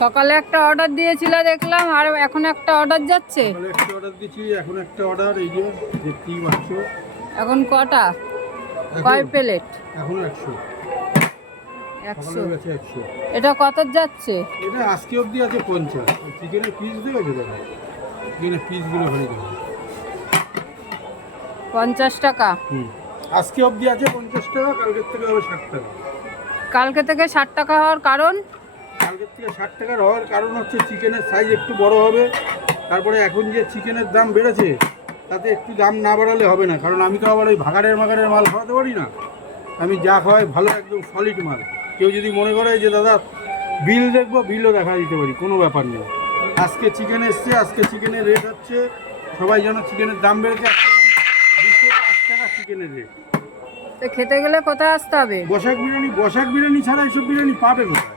সকালে একটা অর্ডার দিয়েছিল দেখলাম, আর এখন একটা অর্ডার যাচ্ছে। সকালে একটা অর্ডার দিয়েছি, এখন একটা অর্ডার, এই যে দেখতেই পাচ্ছ। এখন কটা, কয় প্লেট? এখন 100। 100। গেছে 100। এটা কত যাচ্ছে? এটা আজকে অবধি আছে 50। চিকেনের পিস দেখেছো? দেখো চিকেনের পিসগুলো ভরে দেবো। 50 টাকা। আজকে অবধি আছে 50 টাকা, কালকের থেকে হবে 60 টাকা। কালকে থেকে 60 টাকা হওয়ার কারণ? কালকের থেকে 60 টাকার হওয়ার কারণ হচ্ছে চিকেনের সাইজ একটু বড় হবে। তারপরে এখন যে চিকেনের দাম বেড়েছে, তাতে একটু দাম না বাড়ালে হবে না, কারণ আমি তো আবার ওই ভাগাড়ের মাল খাওয়াতে পারি না। আমি যা খাওয়াই ভালো, একদম সলিড মাল। কেউ যদি মনে করে যে দাদা বিল দেখবো, বিলও দেখা দিতে পারি, কোনো ব্যাপার নেই। আজকে চিকেন এসছে, আজকে চিকেনের রেট হচ্ছে, সবাই জানো চিকেনের দাম বেড়েছে, 205 টাকা চিকেনের রেট। তো খেতে গেলে কোথায় আসতে হবে? বসাক বিরিয়ানি ছাড়া এসব বিরিয়ানি পাবে কোথায়?